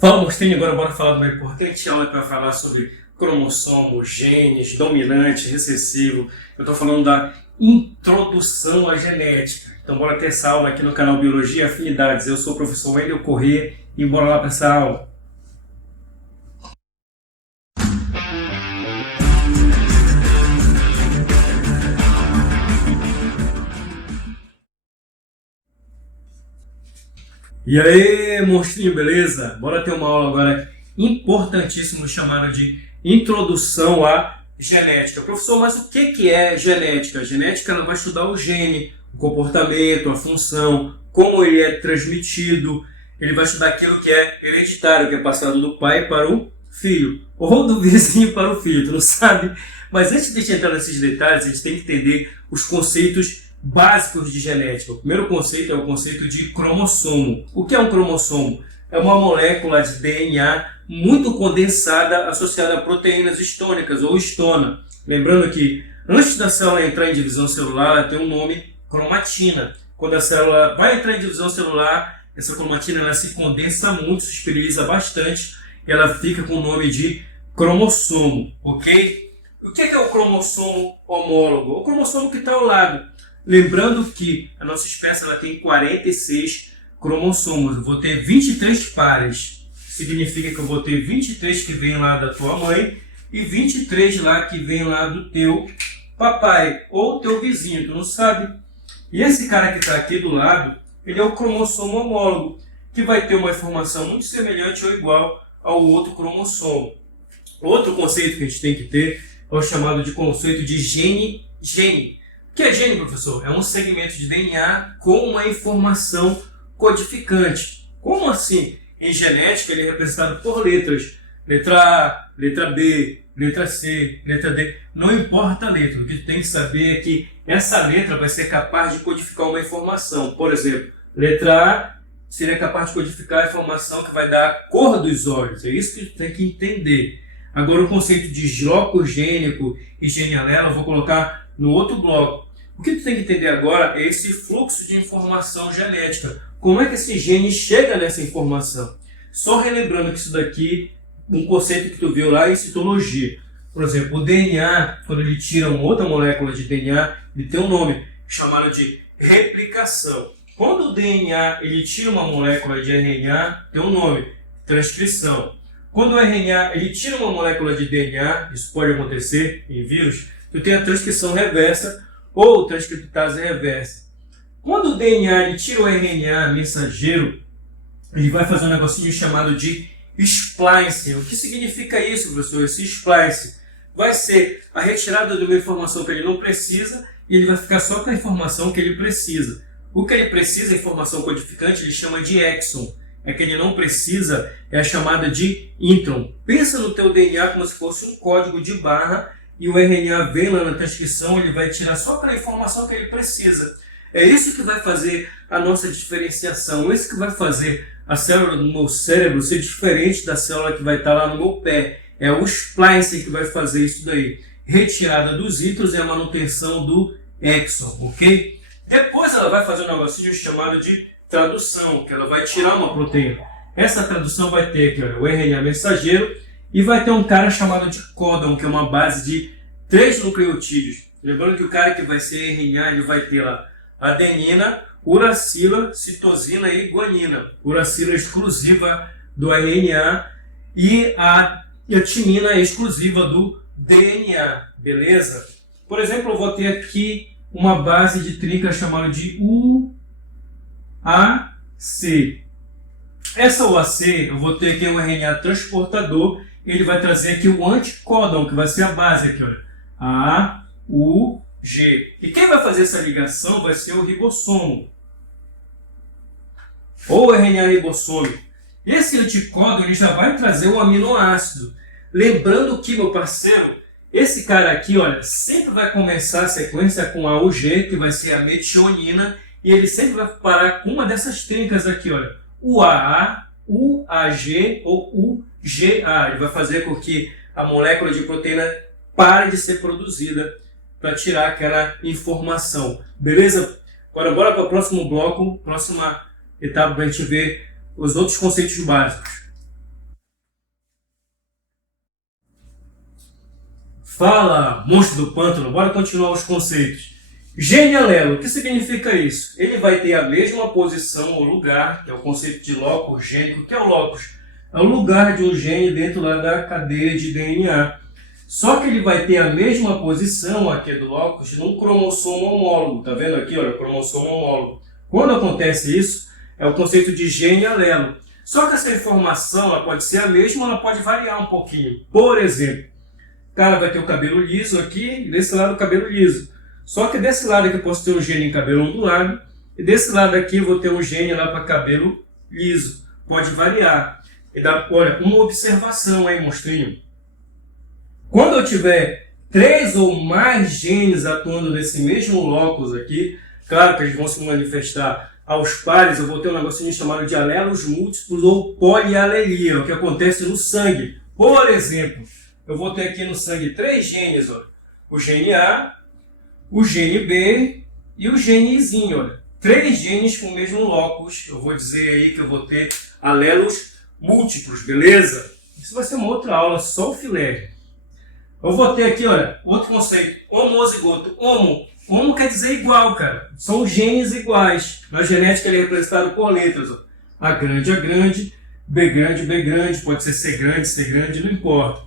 Fala, Mostrinho, agora bora falar de uma importante aula para falar sobre cromossomo, genes, dominante, recessivo. Eu estou falando da introdução à genética. Então bora ter essa aula aqui no canal Biologia e Afinidades. Eu sou o professor Wendel Corrêa e bora lá para essa aula. E aí, monstrinho, beleza? Bora ter uma aula agora importantíssima chamada de Introdução à Genética. Professor, mas o que é genética? A genética ela vai estudar o gene, o comportamento, a função, como ele é transmitido. Ele vai estudar aquilo que é hereditário, que é passado do pai para o filho, ou do vizinho para o filho, tu não sabe? Mas antes de a gente entrar nesses detalhes, a gente tem que entender os conceitos básicos de genética. O primeiro conceito é o conceito de cromossomo. O que é um cromossomo? É uma molécula de DNA muito condensada associada a proteínas histônicas ou histona. Lembrando que antes da célula entrar em divisão celular, ela tem um nome cromatina. Quando a célula vai entrar em divisão celular, essa cromatina ela se condensa muito, se esteriliza bastante, ela fica com o nome de cromossomo, ok? O que é o cromossomo homólogo? O cromossomo que está ao lado. Lembrando que a nossa espécie ela tem 46 cromossomos. Eu vou ter 23 pares. Significa que eu vou ter 23 que vêm lá da tua mãe e 23 lá que vêm lá do teu papai ou teu vizinho, tu não sabe? E esse cara que está aqui do lado, ele é o cromossomo homólogo, que vai ter uma informação muito semelhante ou igual ao outro cromossomo. Outro conceito que a gente tem que ter é o chamado de conceito de gene. O que é gene, professor? É um segmento de DNA com uma informação codificante. Como assim? Em genética, ele é representado por letras. Letra A, letra B, letra C, letra D. Não importa a letra. O que tem que saber é que essa letra vai ser capaz de codificar uma informação. Por exemplo, letra A seria capaz de codificar a informação que vai dar a cor dos olhos. É isso que tem que entender. Agora, o conceito de bloco gênico e genialelo eu vou colocar no outro bloco. O que tu tem que entender agora é esse fluxo de informação genética. Como é que esse gene chega nessa informação? Só relembrando que isso daqui, um conceito que tu viu lá em citologia. Por exemplo, o DNA, quando ele tira uma outra molécula de DNA, ele tem um nome chamado de replicação. Quando o DNA ele tira uma molécula de RNA, tem um nome, transcrição. Quando o RNA ele tira uma molécula de DNA, isso pode acontecer em vírus, tu tem a transcrição reversa, ou transcriptase reversa. Quando o DNA ele tira o RNA mensageiro, ele vai fazer um negocinho chamado de splicing. O que significa isso, professor? Esse splicing vai ser a retirada de uma informação que ele não precisa e ele vai ficar só com a informação que ele precisa. O que ele precisa, a informação codificante, ele chama de exon. É que ele não precisa, é a chamada de intron. Pensa no teu DNA como se fosse um código de barra e o RNA vem lá na transcrição, ele vai tirar só aquela informação que ele precisa. É isso que vai fazer a nossa diferenciação, é isso que vai fazer a célula do meu cérebro ser diferente da célula que vai estar lá no meu pé. É o splicing que vai fazer isso daí. Retirada dos introns e a manutenção do exon, ok? Depois ela vai fazer um negocinho chamado de tradução, que ela vai tirar uma proteína. Essa tradução vai ter aqui, olha, o RNA mensageiro, e vai ter um cara chamado de códon, que é uma base de 3 nucleotídeos. Lembrando que o cara que vai ser RNA, ele vai ter lá adenina, uracila, citosina e guanina. Uracila exclusiva do RNA e a timina exclusiva do DNA, beleza? Por exemplo, eu vou ter aqui uma base de trinca chamada de UAC. Essa UAC, eu vou ter aqui um RNA transportador. Ele vai trazer aqui o anticódon, que vai ser a base aqui, olha. A, U, G. E quem vai fazer essa ligação vai ser o ribossomo. Ou o RNA ribossômico. Esse anticódon ele já vai trazer o aminoácido. Lembrando que, meu parceiro, esse cara aqui, olha, sempre vai começar a sequência com a UG, que vai ser a metionina, e ele sempre vai parar com uma dessas trincas aqui, olha. UAA, UAG ou UGA. Ele vai fazer com que a molécula de proteína pare de ser produzida para tirar aquela informação. Beleza? Agora bora para o próximo bloco, próxima etapa para a gente ver os outros conceitos básicos. Fala, monstro do pântano, bora continuar os conceitos. Gene alelo, o que significa isso? Ele vai ter a mesma posição ou lugar, que é o conceito de locus gênico. O que é o locus? É o lugar de um gene dentro lá da cadeia de DNA. Só que ele vai ter a mesma posição aqui do locus num cromossomo homólogo. Tá vendo aqui, olha, o cromossomo homólogo. Quando acontece isso, é o conceito de gene alelo. Só que essa informação ela pode ser a mesma, ela pode variar um pouquinho. Por exemplo, o cara vai ter o cabelo liso aqui e desse lado o cabelo liso. Só que desse lado aqui eu posso ter um gene em cabelo ondulado e desse lado aqui eu vou ter um gene lá para cabelo liso. Pode variar. E dá, olha, uma observação aí, monstrinho. Quando eu tiver 3 ou mais genes atuando nesse mesmo locus aqui, claro que eles vão se manifestar aos pares, eu vou ter um negocinho chamado de alelos múltiplos ou polialelia, o que acontece no sangue. Por exemplo, eu vou ter aqui no sangue 3 genes, olha, o gene A, o gene B e o gene Izinho, olha. 3 genes com o mesmo locus, eu vou dizer aí que eu vou ter alelos múltiplos, beleza? Isso vai ser uma outra aula, só o filé. Eu vou ter aqui, olha, outro conceito, homozigoto. Homo quer dizer igual, cara. São genes iguais. Na genética ele é representado por letras. Ó. A grande, B grande, pode ser C grande, não importa.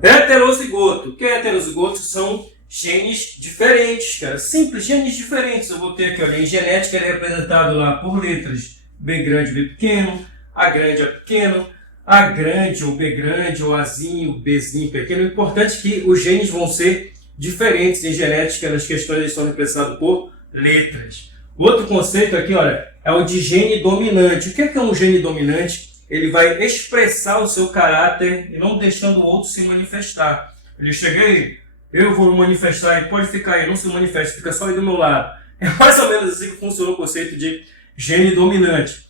Heterozigoto. O que é heterozigoto? São genes diferentes, cara. Simples, genes diferentes. Eu vou ter aqui, olha, em genética ele é representado lá por letras B grande, B pequeno, A grande, A pequeno, A grande ou B grande, ou Azinho, Bzinho pequeno. O importante é que os genes vão ser diferentes em genética, nas questões eles são representados por letras. Outro conceito aqui, olha, é o de gene dominante. O que é um gene dominante? Ele vai expressar o seu caráter e não deixando o outro se manifestar. Ele chega aí, eu vou manifestar, ele pode ficar aí, não se manifesta, fica só aí do meu lado. É mais ou menos assim que funciona o conceito de gene dominante.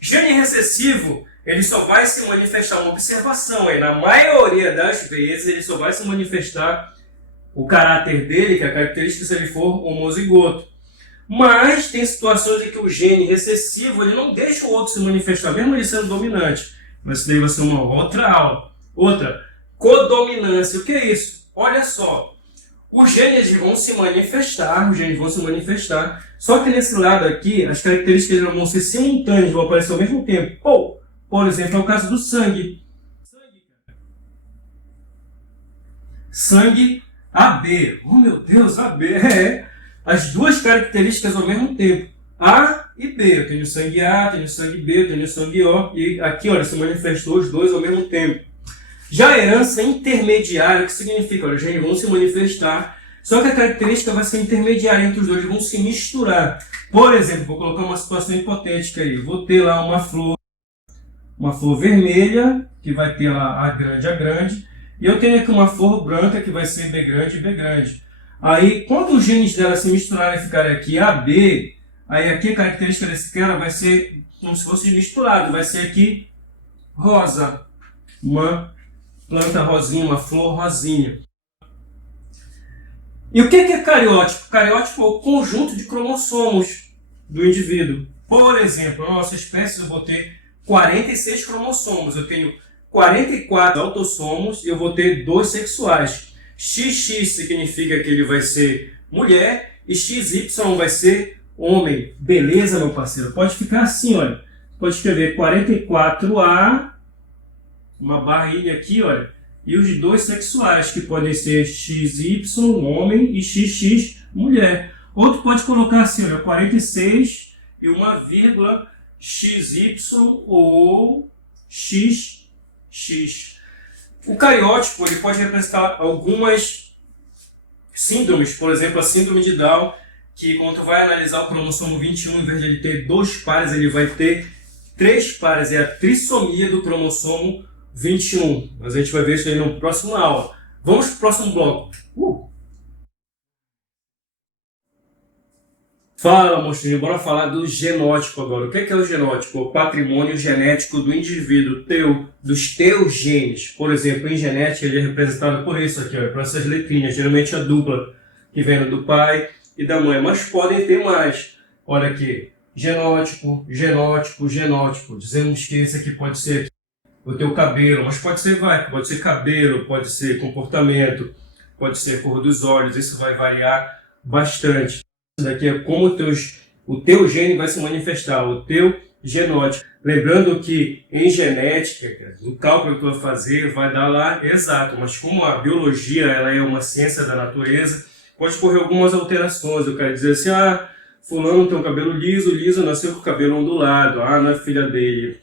Gene recessivo, ele só vai se manifestar, uma observação aí, na maioria das vezes ele só vai se manifestar o caráter dele, que é a característica se ele for homozigoto. Mas tem situações em que o gene recessivo ele não deixa o outro se manifestar, mesmo ele sendo dominante. Mas isso daí vai ser uma outra aula. Outra, codominância. O que é isso? Olha só, os genes vão se manifestar, só que nesse lado aqui, as características vão ser simultâneas, vão aparecer ao mesmo tempo. Por exemplo, é o caso do sangue. Sangue AB. Oh, meu Deus, AB. As duas características ao mesmo tempo. A e B. Eu tenho sangue A, tenho sangue B, eu tenho sangue O. E aqui, olha, se manifestou os dois ao mesmo tempo. Já a herança intermediária, o que significa? Olha, já vão se manifestar, só que a característica vai ser intermediária entre os dois, vão se misturar. Por exemplo, vou colocar uma situação hipotética aí. Vou ter lá uma flor vermelha, que vai ter lá A grande, e eu tenho aqui uma flor branca, que vai ser B grande. Aí, quando os genes dela se misturarem e ficarem aqui AB, aí aqui a característica desse cara vai ser como se fosse misturado, vai ser aqui rosa, uma planta rosinha, uma flor rosinha. E o que é cariótipo? Cariótipo é o conjunto de cromossomos do indivíduo. Por exemplo, na nossa espécie eu vou ter 46 cromossomos, eu tenho 44 autossomos e eu vou ter 2 sexuais. XX significa que ele vai ser mulher e XY vai ser homem. Beleza, meu parceiro? Pode ficar assim, olha. Pode escrever 44A, uma barrinha aqui, olha. E os 2 sexuais, que podem ser XY, homem, e XX, mulher. Outro pode colocar assim, olha, 46 e uma vírgula XY ou XX. O cariótipo ele pode representar algumas síndromes, por exemplo, a síndrome de Down, que quando tu vai analisar o cromossomo 21, em vez de ele ter 2 pares, ele vai ter 3 pares. É a trissomia do cromossomo 21. Mas a gente vai ver isso aí na próxima aula. Vamos para o próximo bloco. Fala, monstrinho, bora falar do genótipo agora. O que é o genótipo? O patrimônio genético do indivíduo teu, dos teus genes. Por exemplo, em genética ele é representado por isso aqui, ó, por essas letrinhas, geralmente a dupla, que vem do pai e da mãe, mas podem ter mais. Olha aqui, genótipo. Dizemos que esse aqui pode ser o teu cabelo, mas pode ser cabelo, pode ser comportamento, pode ser cor dos olhos, isso vai variar bastante. Isso daqui é como o teu gene vai se manifestar, o teu genótipo. Lembrando que em genética, o cálculo que tu vai fazer vai dar lá exato, mas como a biologia ela é uma ciência da natureza, pode ocorrer algumas alterações. Eu quero dizer assim, fulano tem um cabelo liso, nasceu com o cabelo ondulado, não é filha dele.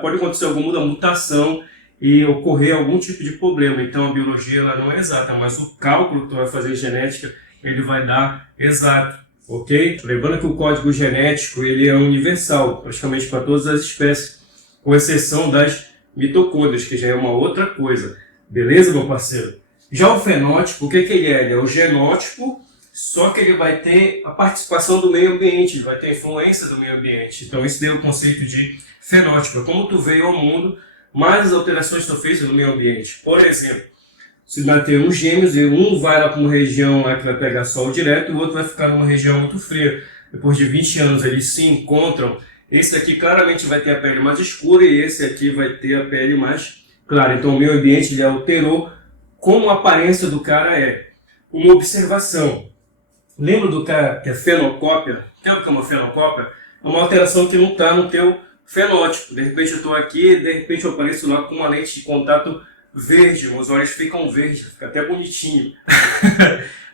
Pode acontecer alguma mutação e ocorrer algum tipo de problema. Então a biologia ela não é exata, mas o cálculo que tu vai fazer em genética, ele vai dar exato, ok? Lembrando que o código genético ele é universal, praticamente para todas as espécies, com exceção das mitocôndrias, que já é uma outra coisa. Beleza, meu parceiro? Já o fenótipo, o que ele é? Ele é o genótipo, só que ele vai ter a participação do meio ambiente, ele vai ter a influência do meio ambiente. Então esse é o conceito de fenótipo. Como tu veio ao mundo, mais as alterações que tu fez no meio ambiente. Por exemplo, se bater uns gêmeos e um vai lá para uma região lá que vai pegar sol direto, o outro vai ficar numa região muito fria. Depois de 20 anos eles se encontram. Esse aqui claramente vai ter a pele mais escura e esse aqui vai ter a pele mais clara. Então o meio ambiente ele alterou como a aparência do cara é. Uma observação. Lembra do cara que é fenocópia? Sabe o que é uma fenocópia? É uma alteração que não está no teu fenótipo. De repente eu estou aqui, de repente eu apareço lá com uma lente de contato verde, meus olhos ficam verdes, fica até bonitinho.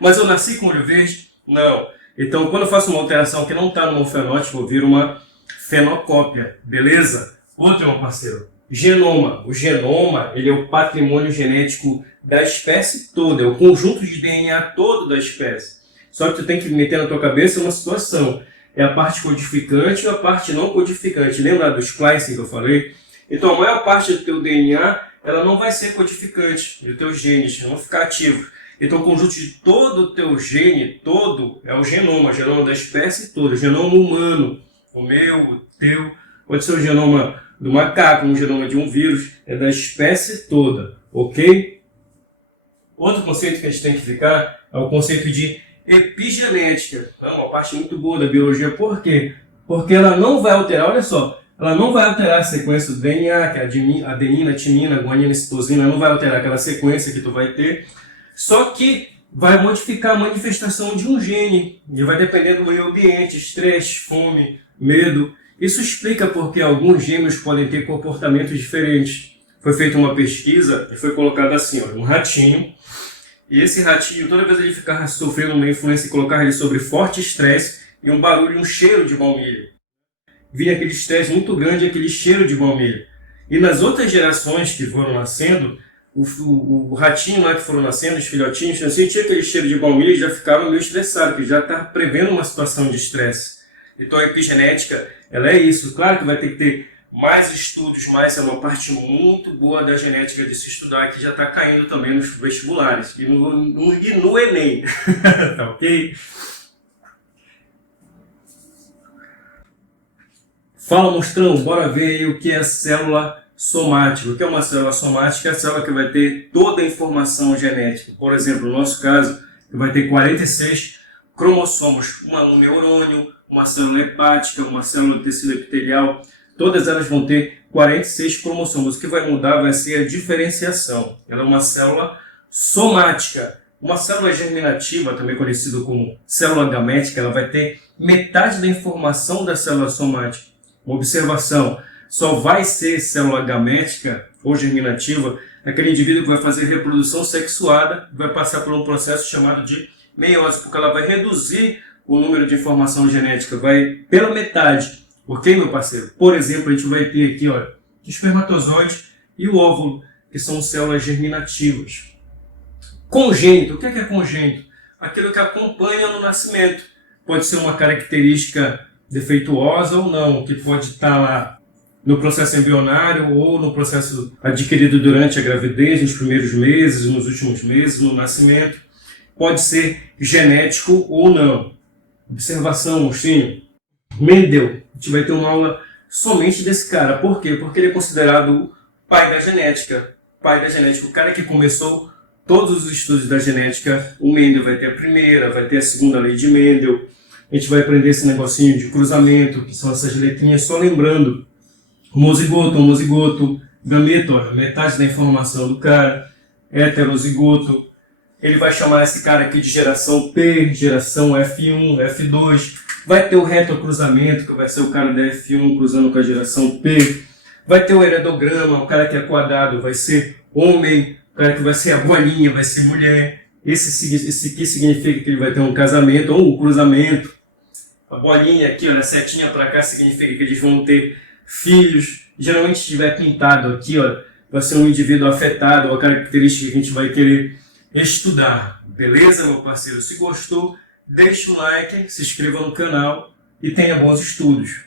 Mas eu nasci com olho verde? Não. Então quando eu faço uma alteração que não está no meu fenótipo, eu viro uma fenocópia, beleza? Outro, meu parceiro, genoma. O genoma ele é o patrimônio genético da espécie toda, é o conjunto de DNA todo da espécie. Só que tu tem que meter na tua cabeça uma situação. É a parte codificante ou a parte não codificante. Lembra do splicing que eu falei? Então a maior parte do teu DNA ela não vai ser codificante, os teus genes vão ficar ativos. Então o conjunto de todo o teu gene, todo, é o genoma da espécie toda, o genoma humano, o meu, o teu, pode ser o genoma do macaco, um genoma de um vírus, é da espécie toda, ok? Outro conceito que a gente tem que ficar é o conceito de epigenética. É uma parte muito boa da biologia. Por quê? Porque ela não vai alterar, olha só, ela não vai alterar a sequência do DNA, que é adenina, timina, guanina, citosina, não vai alterar aquela sequência que tu vai ter, só que vai modificar a manifestação de um gene, e vai depender do meio ambiente, estresse, fome, medo. Isso explica porque alguns gêmeos podem ter comportamentos diferentes. Foi feita uma pesquisa e foi colocado assim, um ratinho, e esse ratinho, toda vez ele ficava sofrendo uma influência e colocar ele sobre forte estresse e um barulho, um cheiro de baunilha. Vinha aquele estresse muito grande, aquele cheiro de baunilha. E nas outras gerações que foram nascendo, o ratinho lá que foram nascendo, os filhotinhos, não sentia aquele cheiro de baunilha e já ficavam meio estressados, que já estava prevendo uma situação de estresse. Então a epigenética, ela é isso. Claro que vai ter que ter mais estudos, mas é uma parte muito boa da genética de se estudar, que já está caindo também nos vestibulares e no Enem. Tá ok? Fala, monstrão, bora ver aí o que é célula somática. O que é uma célula somática? É a célula que vai ter toda a informação genética. Por exemplo, no nosso caso, vai ter 46 cromossomos, um neurônio, uma célula hepática, uma célula do tecido epitelial. Todas elas vão ter 46 cromossomos. O que vai mudar vai ser a diferenciação. Ela é uma célula somática. Uma célula germinativa, também conhecida como célula gamética, ela vai ter metade da informação da célula somática. Uma observação, só vai ser célula gamética ou germinativa aquele indivíduo que vai fazer reprodução sexuada, vai passar por um processo chamado de meiose, porque ela vai reduzir o número de informação genética, vai pela metade. Ok, meu parceiro? Por exemplo, a gente vai ter aqui, olha, o espermatozoide e o óvulo, que são células germinativas. Congênito, o que é congênito? Aquilo que acompanha no nascimento. Pode ser uma característica defeituosa ou não, que pode estar lá no processo embrionário ou no processo adquirido durante a gravidez, nos primeiros meses, nos últimos meses, no nascimento. Pode ser genético ou não. Observação, monstrinho. Mendel, a gente vai ter uma aula somente desse cara. Por quê? Porque ele é considerado o pai da genética. Pai da genética, o cara que começou todos os estudos da genética. O Mendel vai ter a primeira, vai ter a segunda lei de Mendel. A gente vai aprender esse negocinho de cruzamento, que são essas letrinhas, só lembrando. Homozigoto, gameto, olha, metade da informação do cara, heterozigoto. Ele vai chamar esse cara aqui de geração P, geração F1, F2. Vai ter o retrocruzamento, que vai ser o cara da F1 cruzando com a geração P. Vai ter o heredograma, o cara que é quadrado vai ser homem, o cara que vai ser a bolinha vai ser mulher. Esse aqui significa que ele vai ter um casamento ou um cruzamento. A bolinha aqui, olha, a setinha para cá significa que eles vão ter filhos. Geralmente, se estiver pintado aqui, ó, vai ser um indivíduo afetado, uma característica que a gente vai querer estudar. Beleza, meu parceiro? Se gostou, deixa o like, se inscreva no canal e tenha bons estudos.